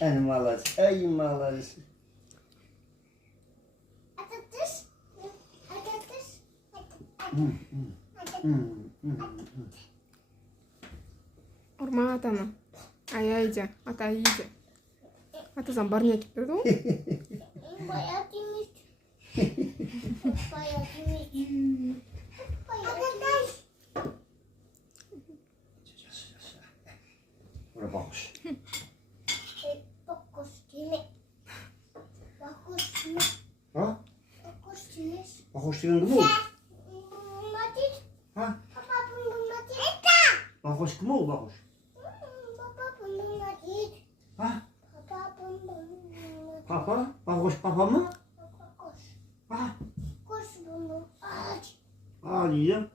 En malaz. Ay malaz. Urma atama. Ayayca. Ata iyice. Ata zambarnya gitu tuh. Bayağı temiz. Bayağı temiz. Bura bakuş. Bagus ini. Bagus ini. Ha? Bagus ini. Bakuş diyen kim o? Mati. Ha? Papa bunu mati. Bakuş kim o bakuş? Papa bunu mati. Ha? Papa bunu mati. Papa? Bakuş papa mı? Bagus. Ha? Bagus bunu aç. Aa diyeceğim.